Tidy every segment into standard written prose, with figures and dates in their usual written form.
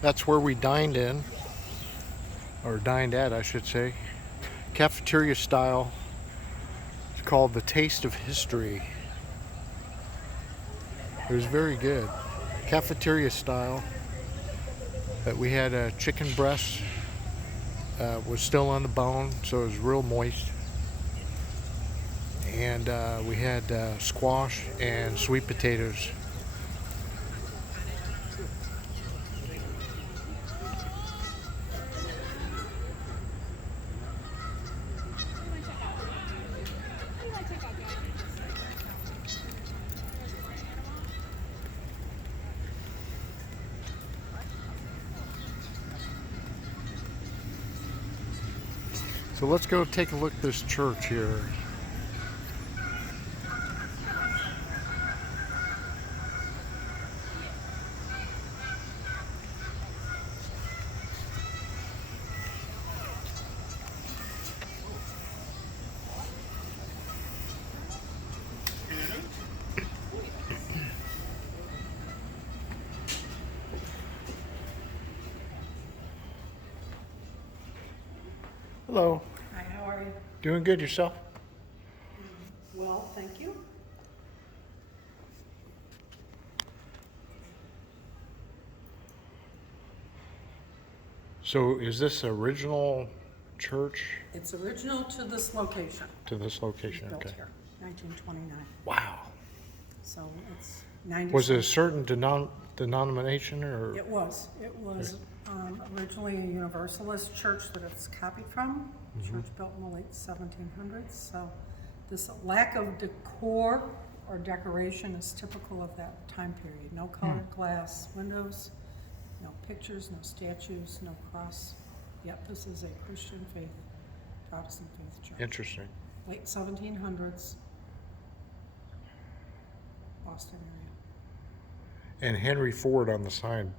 That's where we dined in, or dined at, I should say. Cafeteria style. It's called the Taste of History. It was very good. Cafeteria style. But we had a chicken breast. Was still on the bone, so it was real moist. And we had squash and sweet potatoes. So let's go take a look at this church here. Hello. Hi, how are you? Doing good yourself? Well, thank you. So is this original church It's original to this location. to this location? Built Okay. here, 1929. Wow. So it's 90. Was it a certain denomination or? It was. It was originally a Universalist church that it's copied from. Church built in the late 1700s. So this lack of decor or decoration is typical of that time period. No colored glass windows, no pictures, no statues, no cross. Yep, this is a Christian faith, Protestant faith church. Interesting. Late 1700s, Boston area. And Henry Ford on the sign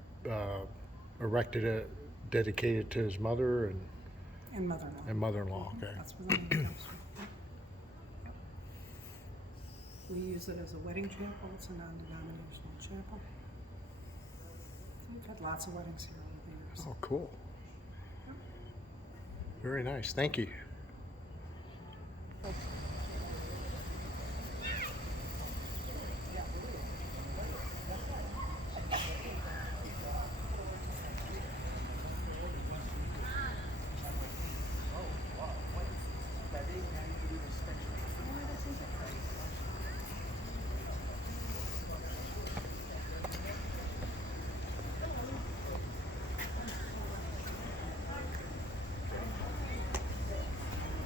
erected it, dedicated to his mother And mother-in-law. and mother-in-law. Okay. That's where the name comes from. We use it as a wedding chapel. It's a non-denominational chapel. We've had lots of weddings here over the years. Oh, cool. Very nice. Thank you.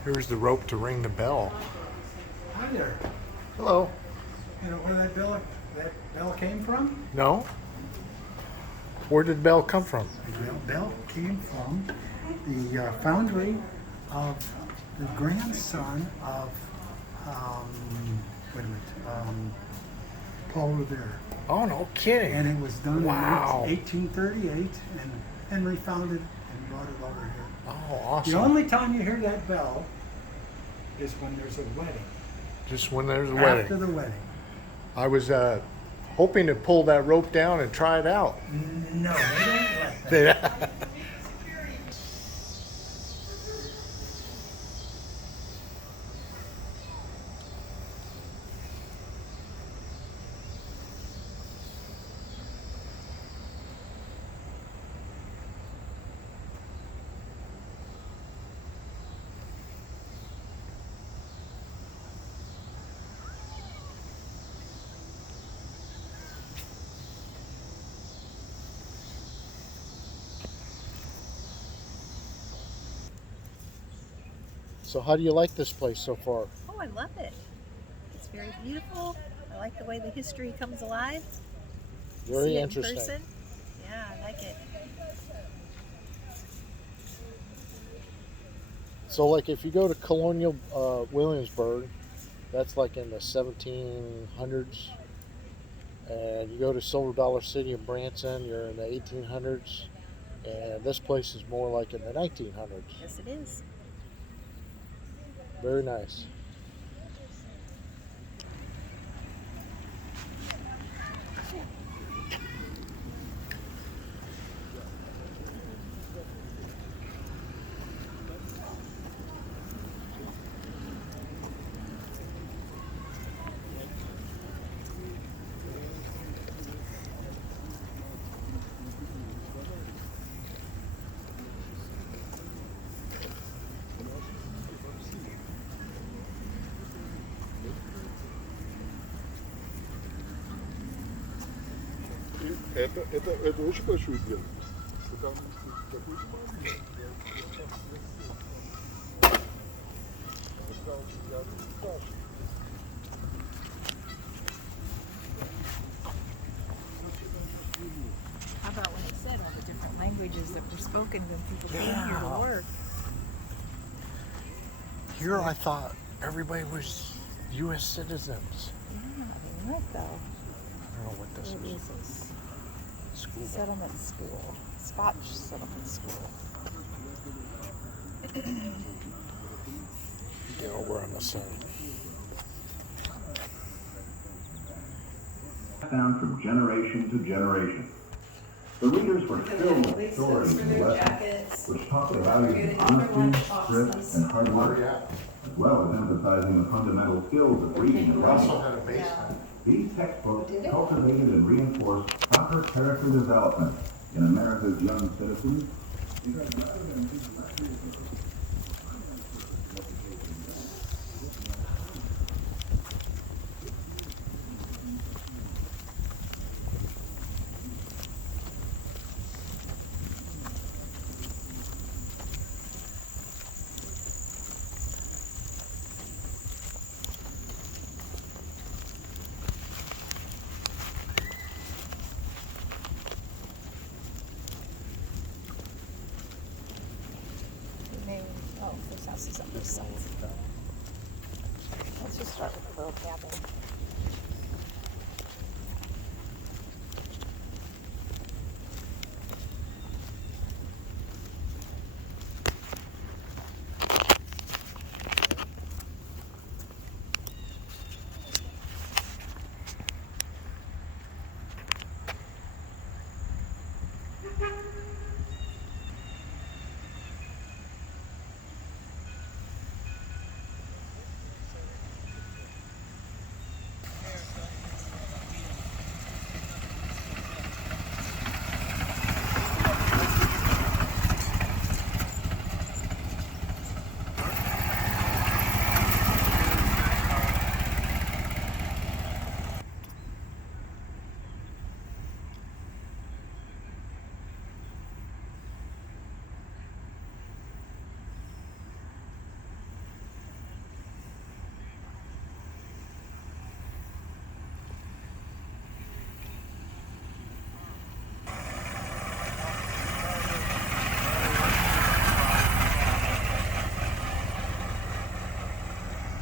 Here's the rope to ring the bell. Hi there. Hello. You know where that bell came from? No? Where did the bell come from? The bell came from the foundry of the grandson of, Paul Revere. Oh, no kidding. And it was done Wow. in 1838, and Henry found it and brought it over here. Oh, awesome. The only time you hear that bell is when there's a wedding. Just when there's a After wedding. the wedding. I was hoping to pull that rope down and try it out. No, they don't let that. So how do you like this place so far? Oh, I love it. It's very beautiful. I like the way the history comes alive. Very See it interesting. in person. Yeah, I like it. So like if you go to Colonial Williamsburg, that's like in the 1700s. And you go to Silver Dollar City of Branson, you're in the 1800s. And this place is more like in the 1900s. Yes, it is. Very nice. Это очень большое дело. Потому что такой How about when it said all the different languages that were spoken when people came here to work? Here I thought everybody was U.S. citizens. Yeah, they weren't though. I don't know what this What is. is this? School. Settlement school. Scotch settlement school. Yeah, we're on the side. Down from generation to generation. The readers were filled with stories and lessons which taught the values of honesty, thrift, and hard work, as well as emphasizing the fundamental skills of reading and writing. had a basement. These textbooks cultivated and reinforced proper character development in America's young citizens. Because rather than being lectures Oh, this house is on this side. Let's just start with the little cabin.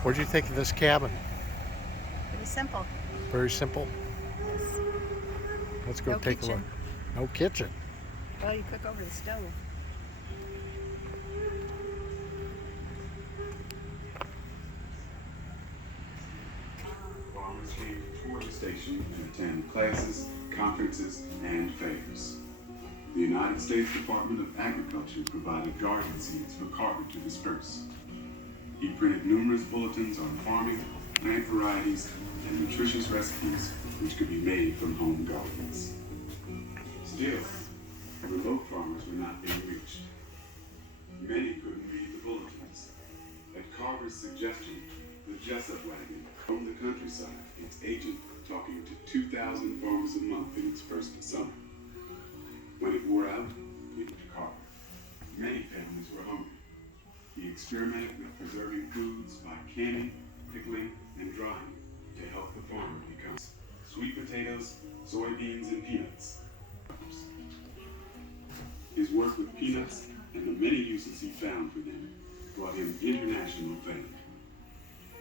What do you think of this cabin? Pretty simple. Very simple. Let's go No take a look. kitchen. No kitchen. Well, you cook over the stove. Farmers came toward the station and attend classes, conferences, and fairs. The United States Department of Agriculture provided garden seeds for Carver to disperse. He printed numerous bulletins on farming, plant varieties, and nutritious recipes which could be made from home gardens. Still, remote farmers were not being reached. Many couldn't read the bulletins. At Carver's suggestion, the Jessup wagon roamed the countryside, its agent talking to 2,000 farmers a month in its first summer. When it wore out, it went to Carver. Many families were hungry. He experimented with preserving foods by canning, pickling, and drying to help the farmer become sweet potatoes, soybeans, and peanuts. His work with peanuts and the many uses he found for them brought him international fame.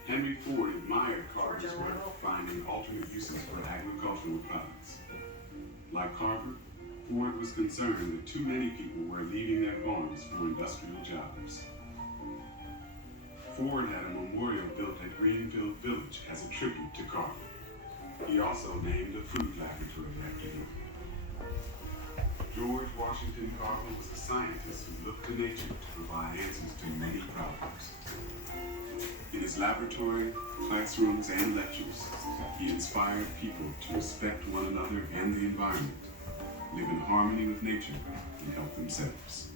Henry Ford admired Carver's work finding alternate uses for agricultural products. Like Carver, Ford was concerned that too many people were leaving their homes for industrial jobs. Ford had a memorial built at Greenfield Village as a tribute to Carver. He also named a food laboratory after him. George Washington Carver was a scientist who looked to nature to provide answers to many problems. In his laboratory, classrooms, and lectures, he inspired people to respect one another and the environment, live in harmony with nature, and help themselves.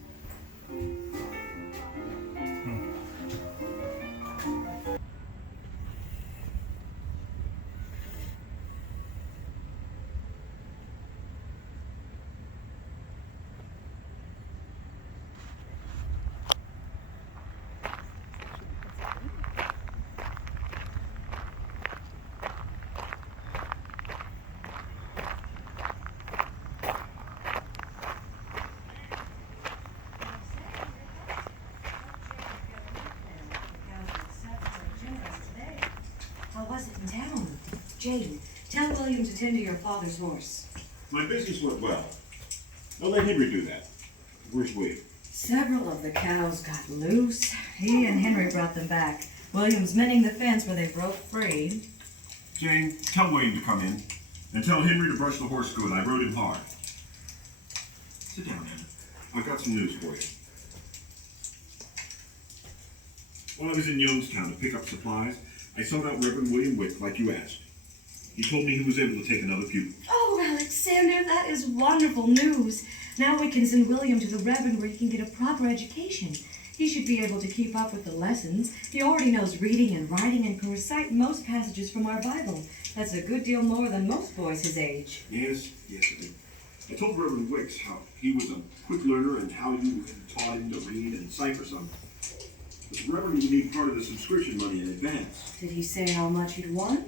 How was it in town? Jane, tell William to tend to your father's horse. My business went well. I'll let Henry do that. Where's William? Several of the cows got loose. He and Henry brought them back. William's mending the fence where they broke free. Jane, tell William to come in. And tell Henry to brush the horse good. I rode him hard. Sit down, Anna. I've got some news for you. While I was in Youngstown to pick up supplies, I sought out Reverend William Wick like you asked. He told me he was able to take another pupil. Oh, Alexander, that is wonderful news. Now we can send William to the Reverend where he can get a proper education. He should be able to keep up with the lessons. He already knows reading and writing and can recite most passages from our Bible. That's a good deal more than most boys his age. Yes. I told Reverend Wicks how he was a quick learner and how you had taught him to read and cipher some. But the Reverend would need part of the subscription money in advance. Did he say how much he'd want?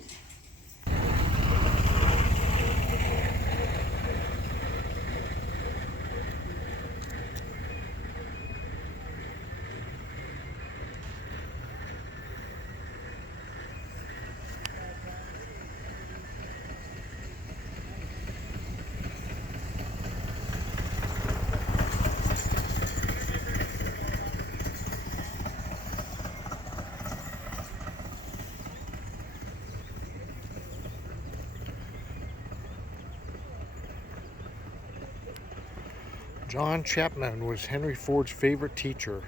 John Chapman was Henry Ford's favorite teacher.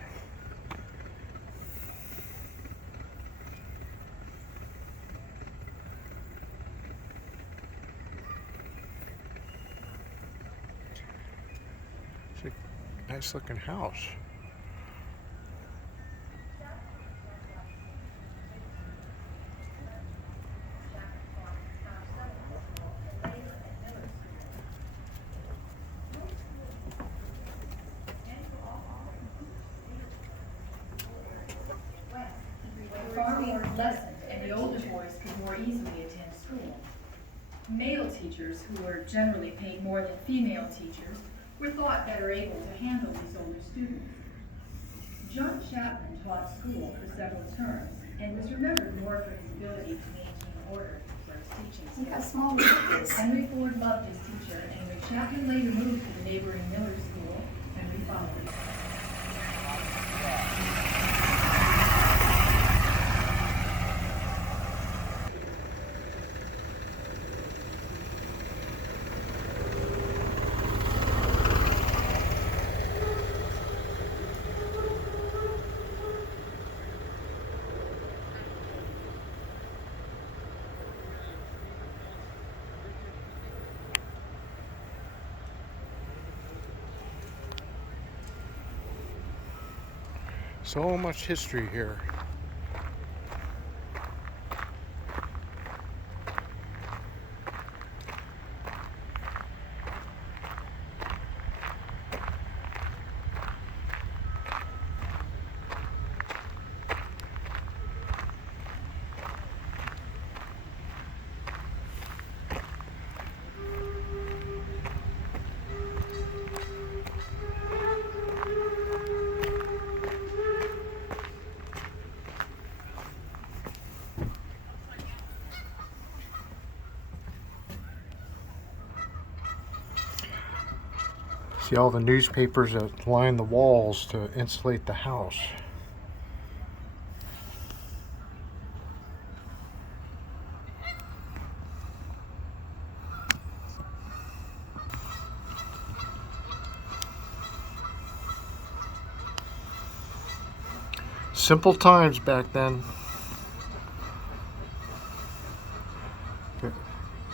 It's a nice looking house. Far more pleasant, and the older boys could more easily attend school. Male teachers, who were generally paid more than female teachers, were thought better able to handle these older students. John Chapman taught school for several terms and was remembered more for his ability to maintain order for his teaching skills. Look how small it is. Henry Ford loved his teacher, and when Chapman later moved to the neighboring Miller School, Henry followed. So much history here. See all the newspapers that line the walls to insulate the house. Simple times back then. Got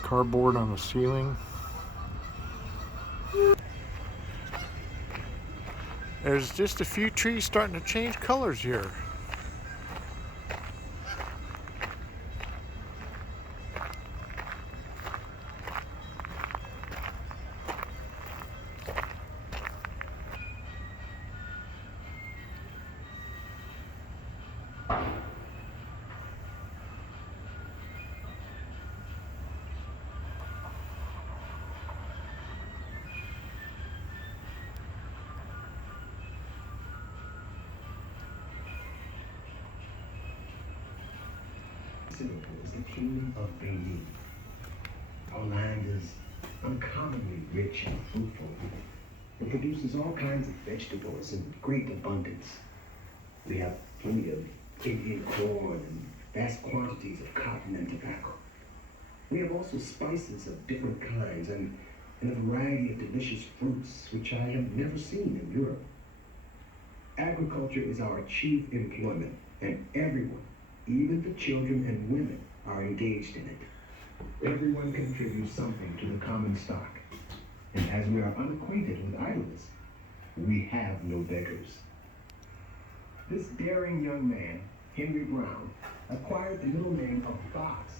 cardboard on the ceiling. There's just a few trees starting to change colors here. Is the kingdom of Benin. Our land is uncommonly rich and fruitful. It produces all kinds of vegetables in great abundance. We have plenty of Indian corn and vast quantities of cotton and tobacco. We have also spices of different kinds and a variety of delicious fruits which I have never seen in Europe. Agriculture is our chief employment, and everyone, even the children and women, are engaged in it. Everyone contributes something to the common stock. And as we are unacquainted with idleness, we have no beggars. This daring young man, Henry Brown, acquired the middle name of Fox.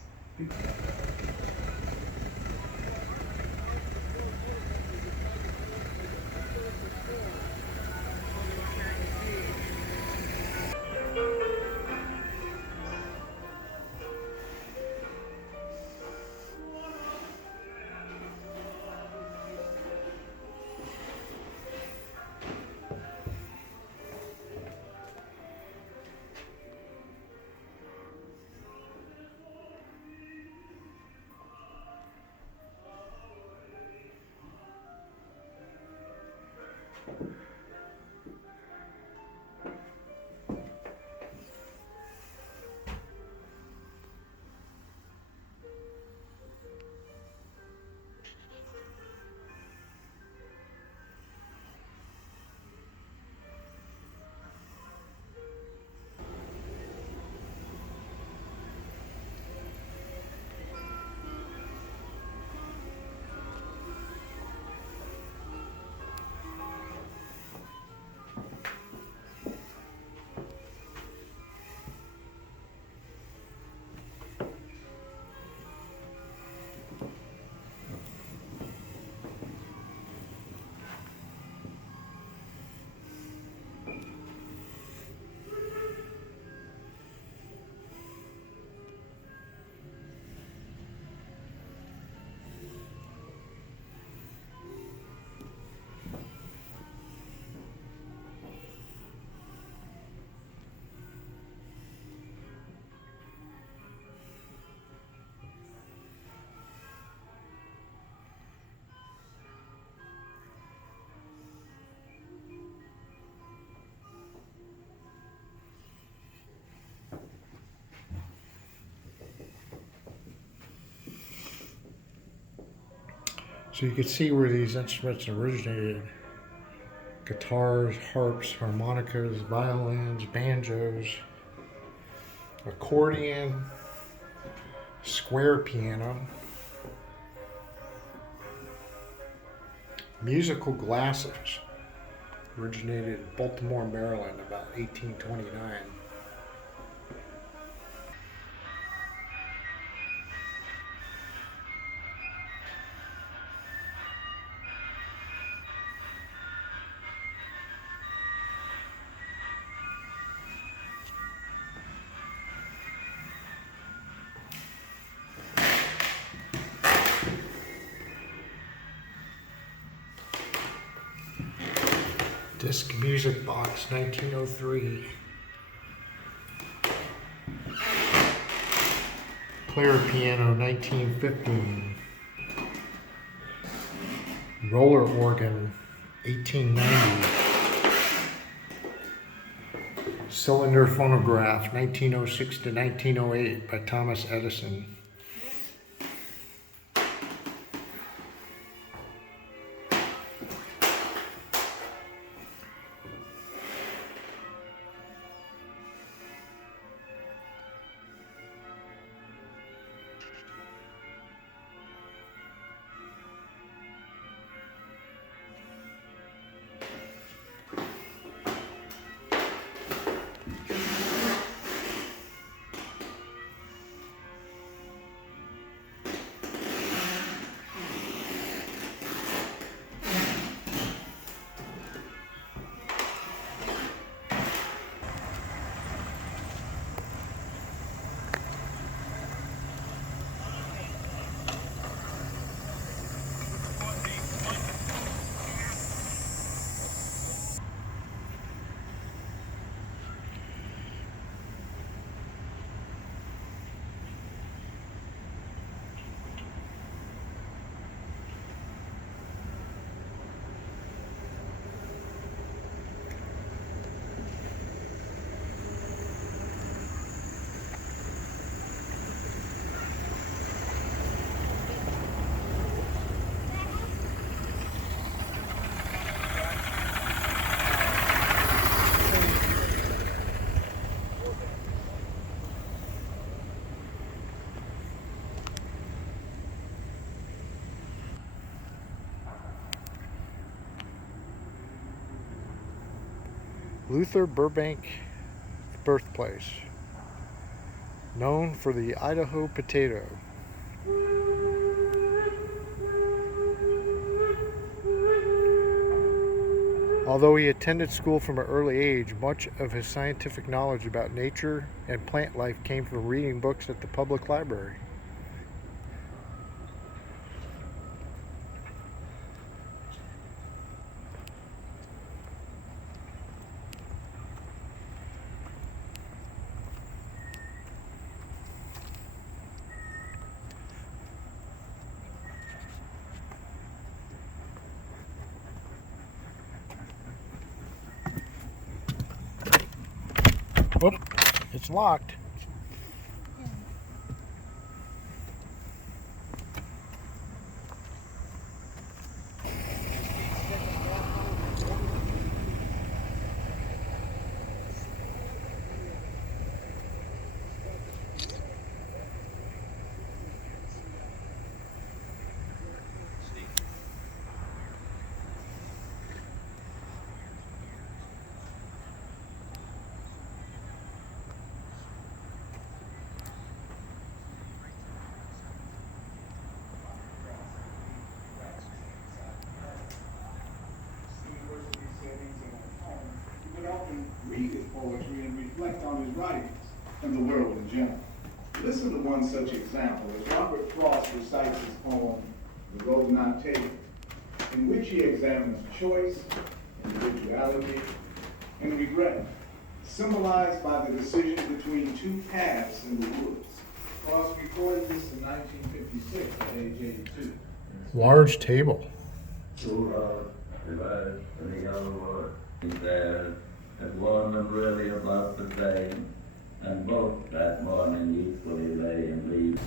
So you can see where these instruments originated. Guitars, harps, harmonicas, violins, banjos, accordion, square piano, musical glasses. Originated in Baltimore, Maryland, about 1829. Disc Music Box, 1903. Player Piano, 1915. Roller Organ, 1890. Cylinder phonograph, 1906 to 1908 by Thomas Edison. Luther Burbank birthplace, known for the Idaho potato. Although he attended school from an early age, much of his scientific knowledge about nature and plant life came from reading books at the public library. Whoop, it's locked. Read his poetry and reflect on his writings and the world in general. Listen to one such example as Robert Frost recites his poem, The Road Not Taken, in which he examines choice, individuality, and regret, symbolized by the decision between two paths in the woods. Frost recorded this in 1956 at age 82. Large table. Two hearts divided in the yellow wood. There, that one and really about the same, and both that morning equally lay in leaves.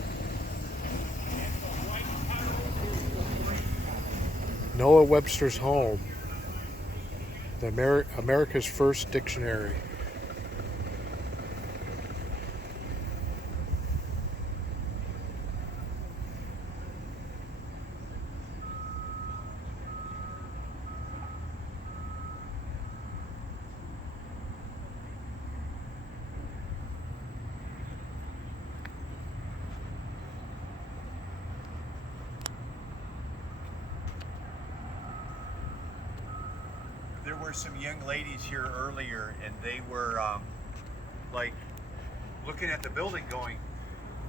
Noah Webster's Home, the America's first dictionary. There were some young ladies here earlier, and they were like looking at the building going,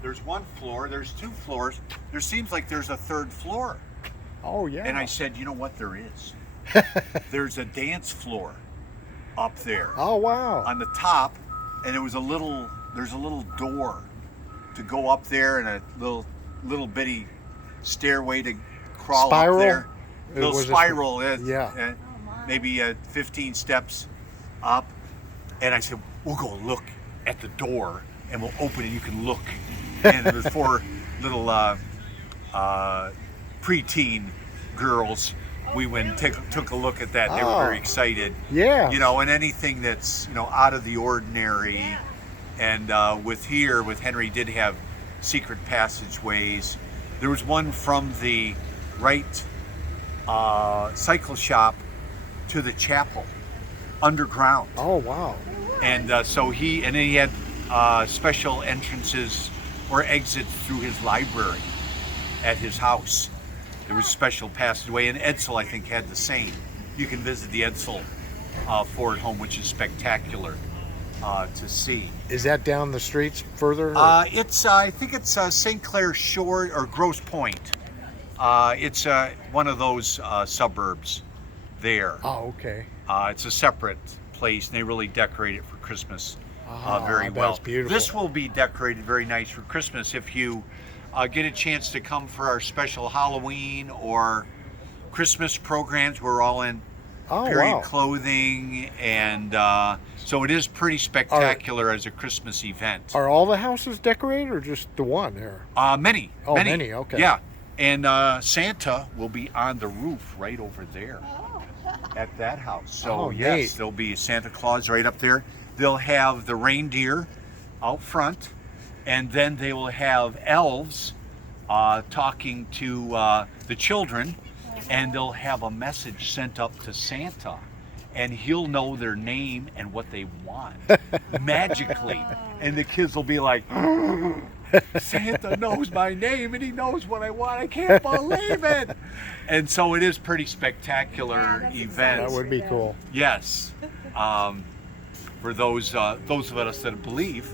there's one floor, there's two floors, there seems like there's a third floor. Oh yeah. And I said, you know what there is? There's a dance floor up there. Oh wow. On the top, and there's a little door to go up there, and a little bitty stairway to crawl Spiral? up there. It Little was spiral. yeah. maybe 15 steps up. And I said, we'll go look at the door and we'll open it. You can look. And there's 4 little preteen girls. We went and took a look at that. They were very excited. Yeah. You know, and anything that's, you know, out of the ordinary. And with Henry did have secret passageways. There was one from the cycle shop to the chapel underground. Oh, wow. And then he had special entrances or exits through his library at his house. There was special passageway, and Edsel, I think, had the same. You can visit the Edsel Ford home, which is spectacular to see. Is that down the streets further? I think it's St. Clair Shore or Grosse Pointe. It's one of those suburbs there. Oh, okay. It's a separate place, and they really decorate it for Christmas very that's well. beautiful. This will be decorated very nice for Christmas if you get a chance to come for our special Halloween or Christmas programs. We're all in period clothing, and so it is pretty spectacular as a Christmas event. Are all the houses decorated or just the one there? Many. Oh, many, okay. Yeah, and Santa will be on the roof right over there at that house. So yes, neat. there'll be Santa Claus right up there. They'll have the reindeer out front, and then they will have elves talking to the children, and they'll have a message sent up to Santa, and he'll know their name and what they want magically, and the kids will be like, Santa knows my name and he knows what I want. I can't believe it. And so it is pretty spectacular event. That would be cool. Yes. For those of us that believe,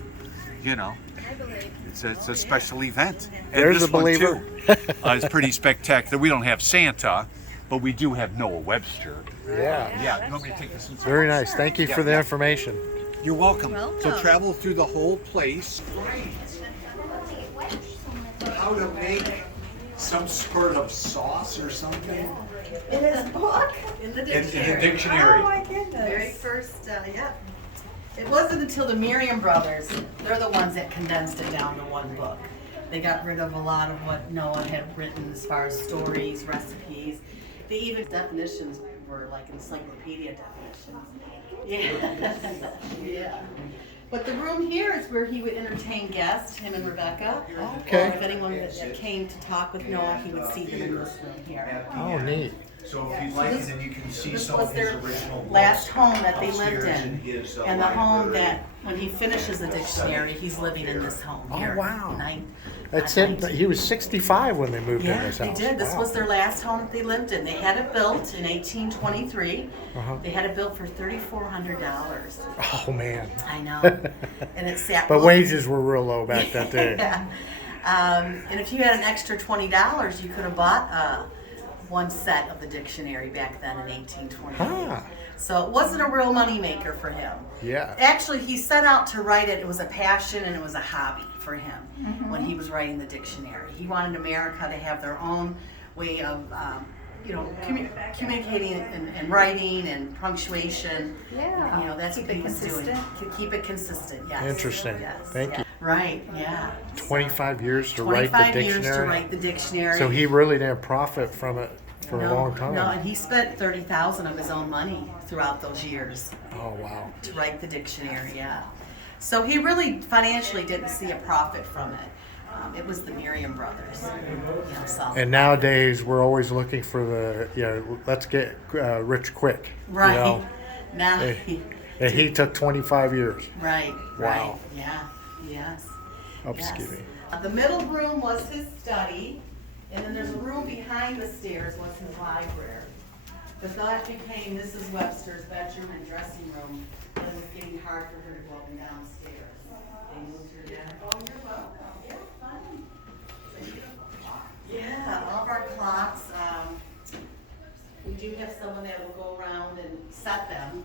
you know, it's a special event. And There's this a believer. one too is pretty spectacular. We don't have Santa, but we do have Noah Webster. Yeah. Yeah. You want me to take this inside? Very nice. Thank you for the information. You're welcome. Welcome. So travel through the whole place. How to make some sort of sauce or something. In his book? In the dictionary. In the dictionary. Oh my goodness. Very first, yeah. It wasn't until the Merriam brothers, they're the ones that condensed it down to one book. They got rid of a lot of what Noah had written as far as stories, recipes. They even definitions were like encyclopedia definitions. Yeah. Yeah. But the room here is where he would entertain guests, him and Rebecca. Okay. Or if anyone that came to talk with Noah, he would see them in this room here. Oh, neat. So if you'd like it, then you can see This some was of his their original books last home that they lived upstairs in. his, And the home library. that, when he finishes the dictionary, he's living in this home here. Oh, wow. Nine- That's uh, it. He was 65 when they moved in Yeah, this they house. did. This Wow. was their last home that they lived in. They had it built in 1823. Uh-huh. They had it built for $3,400. Oh, man. I know. And it sat. But wages were real low back then, too. Yeah. And if you had an extra $20, you could have bought one set of the dictionary back then in 1828. Ah. So it wasn't a real moneymaker for him. Yeah. Actually, he set out to write it. It was a passion and it was a hobby for him when he was writing the dictionary. He wanted America to have their own way of, communicating and writing and punctuation. Yeah. You know, that's Keep what it he was doing. consistent. Keep it consistent, yes. Interesting. Yes. Thank yeah. you. Right, yeah. 25 years to write the 25 dictionary. years to write the dictionary. So he really didn't profit from it for a long time. No, and he spent $30,000 of his own money throughout those years Oh, wow. to write the dictionary, yeah. So he really financially didn't see a profit from it. It was the Merriam brothers. You know, so. And nowadays, we're always looking for let's get rich quick. Right. You know? Now, And he took 25 years. right, Wow. right, yeah, yes. Oh, Yes. excuse me. The middle room was his study, and then there's a room behind the stairs was his library. But that became Mrs. Webster's bedroom and dressing room, and it was getting hard for her to go up and downstairs. They moved her down. Oh, you're welcome. Yeah, fine. Yeah, all of our clocks, we do have someone that will go around and set them.